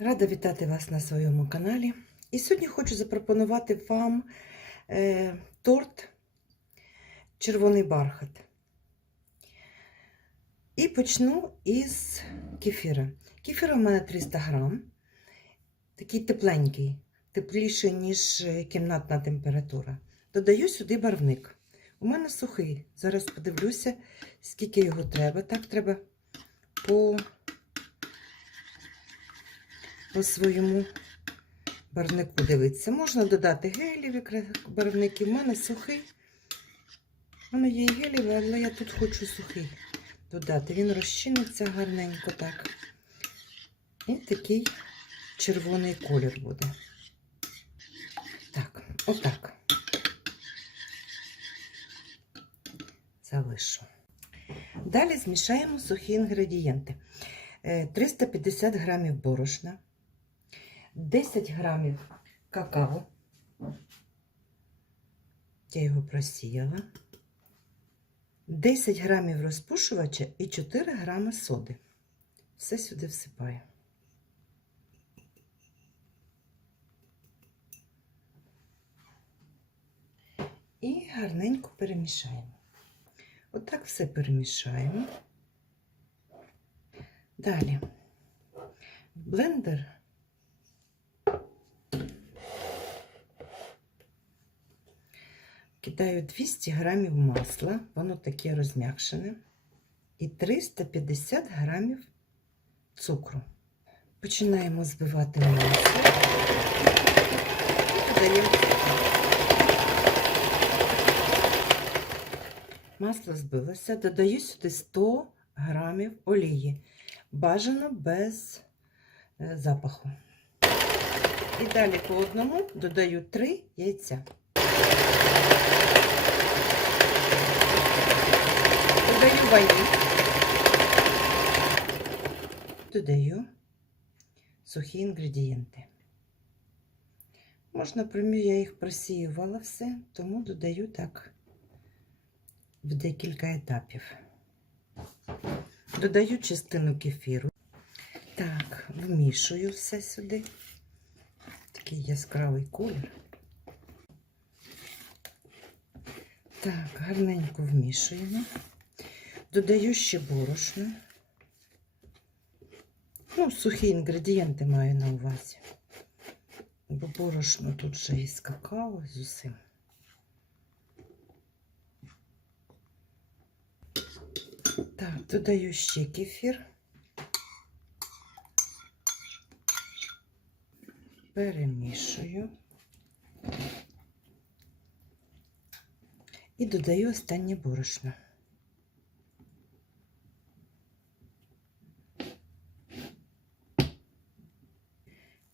Рада вітати вас на своєму каналі. І сьогодні хочу запропонувати вам е, торт Червоний бархат. І почну із кефіра. Кефір у мене 300 грам. Такий тепленький, тепліший, ніж е, кімнатна температура. Додаю сюди барвник. У мене сухий. Зараз подивлюся, скільки його треба. Так, треба по по своєму барвнику дивитися. Можна додати геліві барвники. У мене сухий. У мене є і але я тут хочу сухий додати. Він розчиниться гарненько так. І такий червоний колір буде. Так, отак. Залишу. Далі змішаємо сухі інгредієнти. Е, 350 грамів борошна, 10 грамів какао. Я його просіяла. 10 грамів розпушувача і 4 грами соди. Все сюди всипаю. І гарненько перемішаємо. Отак все перемішаємо. Далі блендер кидаю 200 грамів масла, воно таке розм'якшене, і 350 грамів цукру. Починаємо збивати масло і додаємо Масло збилося, додаю сюди 100 грамів олії. Бажано без е, запаху. І далі по одному додаю 3 яйця. Додаю ваніль. Додаю сухі інгредієнти. Можна, наприклад, я їх просіювала все, тому додаю так в декілька етапів. Додаю частину кефіру. Так, вмішую все сюди. Такий яскравий колір. Так, гарненько вмішуємо. Додаю ще борошно. Ну, сухі інгредієнти маю на увазі. Бо борошно тут вже із какао, з усім. Так, додаю ще кефір. Перемішую. І додаю останнє борошно.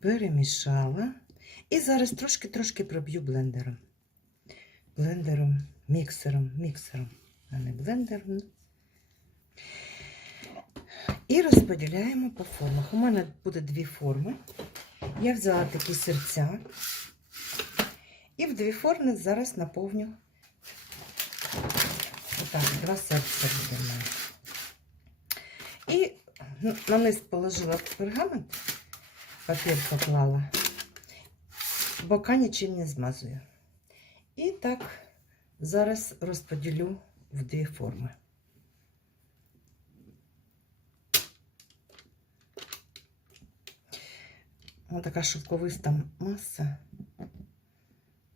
Перемішала. І зараз трошки-трошки проб'ю блендером. Блендером, міксером, міксером, а не блендером. І розподіляємо по формах. У мене буде дві форми. Я взяла такі серця. І в дві форми зараз наповню. Отак, два серця буде в. І на низ положила пергамент, папір поклала, бока нічим не змазую. І так зараз розподілю в дві форми. Ось така шовковиста маса.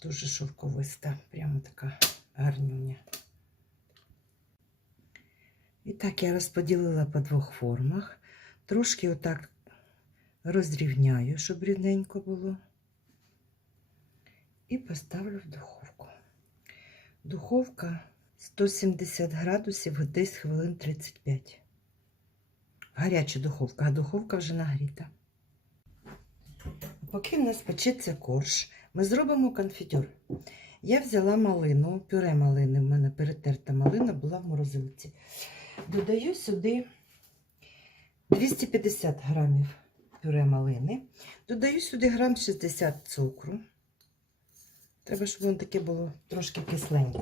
Дуже шовковиста, прямо така гарнюня. Так я розподілила по двох формах. Трошки отак розрівняю, щоб рівненько було. І поставлю в духовку. Духовка 170 градусів десь хвилин 35. Гаряча духовка, а духовка вже нагріта. Поки в нас печеться корж, ми зробимо конфітюр. Я взяла малину, пюре малини, в мене перетерта малина була в морозилці. Додаю сюди 250 грамів пюре малини. Додаю сюди грам 60 цукру. Треба, щоб воно таке було трошки кисленьке.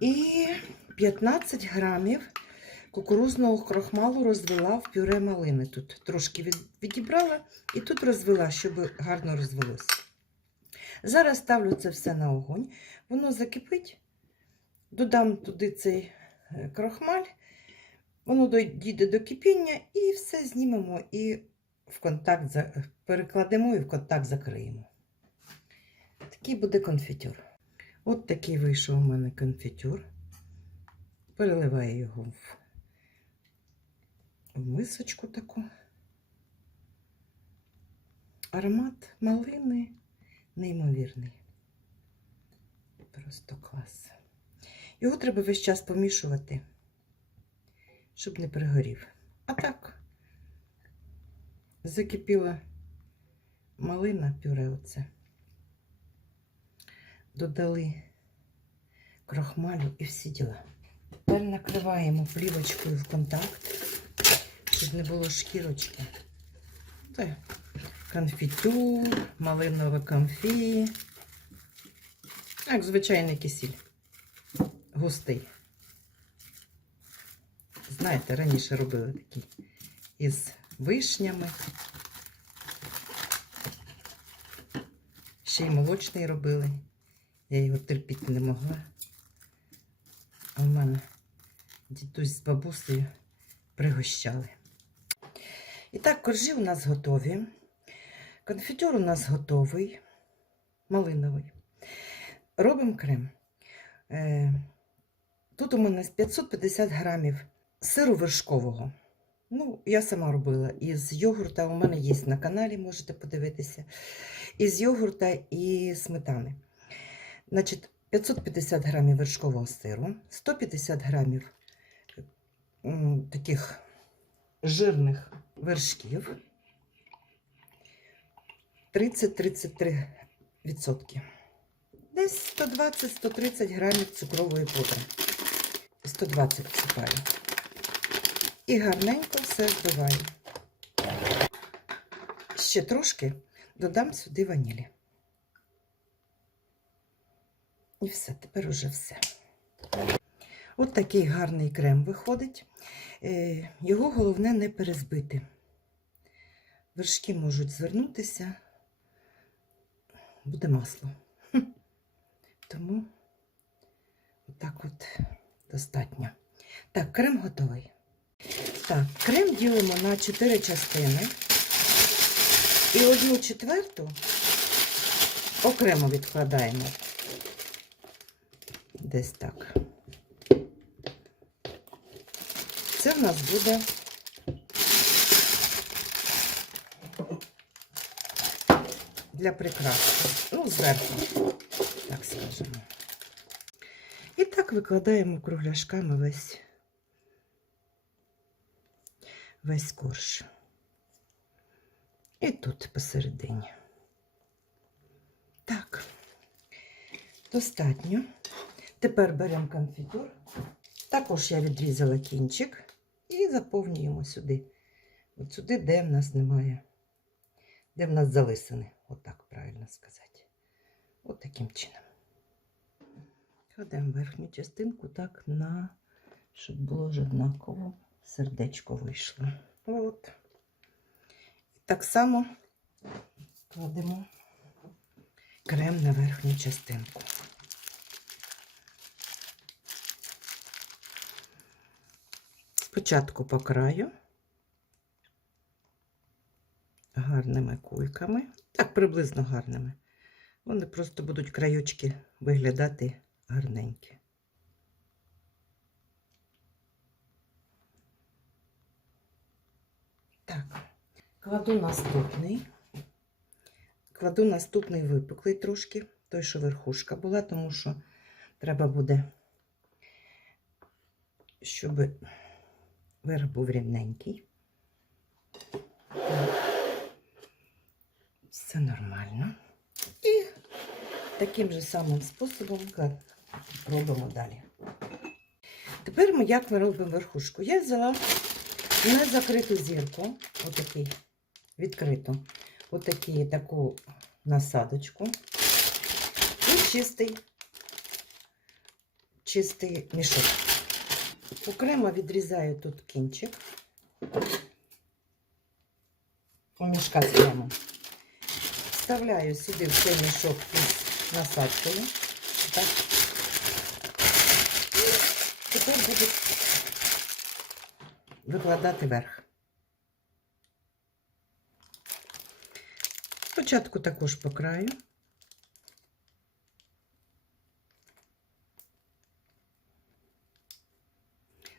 І 15 грамів кукурузного крохмалу розвела в пюре малини. Тут трошки відібрала і тут розвела, щоб гарно розвелося. Зараз ставлю це все на огонь. Воно закипить, додам туди цей е, крохмаль, воно дійде до кипіння і все знімемо і в контакт перекладемо і в контакт закриємо. Такий буде конфітюр. От такий вийшов у мене конфітюр. Переливаю його в, в мисочку таку. Аромат малини неймовірний. Просто клас. Його треба весь час помішувати, щоб не пригорів. А так, закипіла малина пюре оце. Додали крохмалю і всі діла. Тепер накриваємо плівочкою в контакт, щоб не було шкірочки. Це конфітюр, малинове конфі. Як звичайний кисіль. Густий. Знаєте, раніше робили такий із вишнями. Ще й молочний робили. Я його терпіти не могла. А в мене дідусь з бабусею пригощали. І так, коржі у нас готові. Конфітюр у нас готовий, малиновий. Робимо крем. Тут у мене 550 грамів сиру вершкового. Ну, я сама робила. Із йогурта у мене є на каналі, можете подивитися. Із йогурта і сметани. Значить, 550 грамів вершкового сиру, 150 грамів таких жирних вершків, 30-33 відсотки. Десь 120-130 грамів цукрової пудри. 120 всипаю. І гарненько все збиваю. Ще трошки додам сюди ванілі. І все, тепер уже все. От такий гарний крем виходить. Е, Його головне не перезбити. Вершки можуть звернутися, буде масло. Тому отак от достатньо. Так, крем готовий. Так, крем ділимо на 4 частини. І одну четверту окремо відкладаємо. Десь так. Це в нас буде для прикраси. Ну, зверху, так скажемо. Викладаємо кругляшками весь, весь корж. І тут посередині. Так, достатньо. Тепер беремо конфітюр. Також я відрізала кінчик і заповнюємо сюди. От сюди, де в нас немає, де в нас залисини, отак правильно сказати. От таким чином. Кладемо верхню частинку так на, щоб було ж однаково сердечко вийшло. От. І так само кладемо крем на верхню частинку. Спочатку по краю, гарними кульками, так приблизно гарними. Вони просто будуть краючки виглядати гарненькі. Так, кладу наступний. Кладу наступний випуклий трошки, той, що верхушка була, тому що треба буде, щоб верх був рівненький. Все нормально. І таким же самим способом робимо далі. Тепер ми як ми робимо верхушку? Я взяла незакриту зірку, отакий, відкриту, отакий, таку насадочку. І чистий, чистий мішок. Окремо відрізаю тут кінчик. У мішка кремом. Вставляю сюди в цей мішок із насадкою. Так. Тепер буду викладати верх. Спочатку також по краю.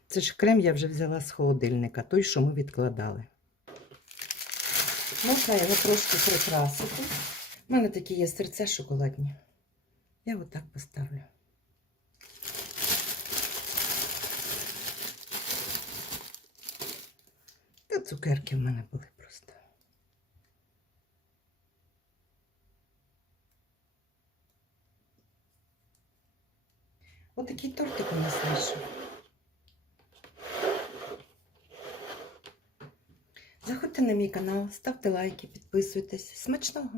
Це ж крем я вже взяла з холодильника, той, що ми відкладали. Можна його трошки прикрасити. У мене такі є серця шоколадні. Я отак поставлю. Та цукерки в мене були просто. Отакий тортик у нас вийшов. Заходьте на мій канал, ставте лайки, підписуйтесь. Смачного!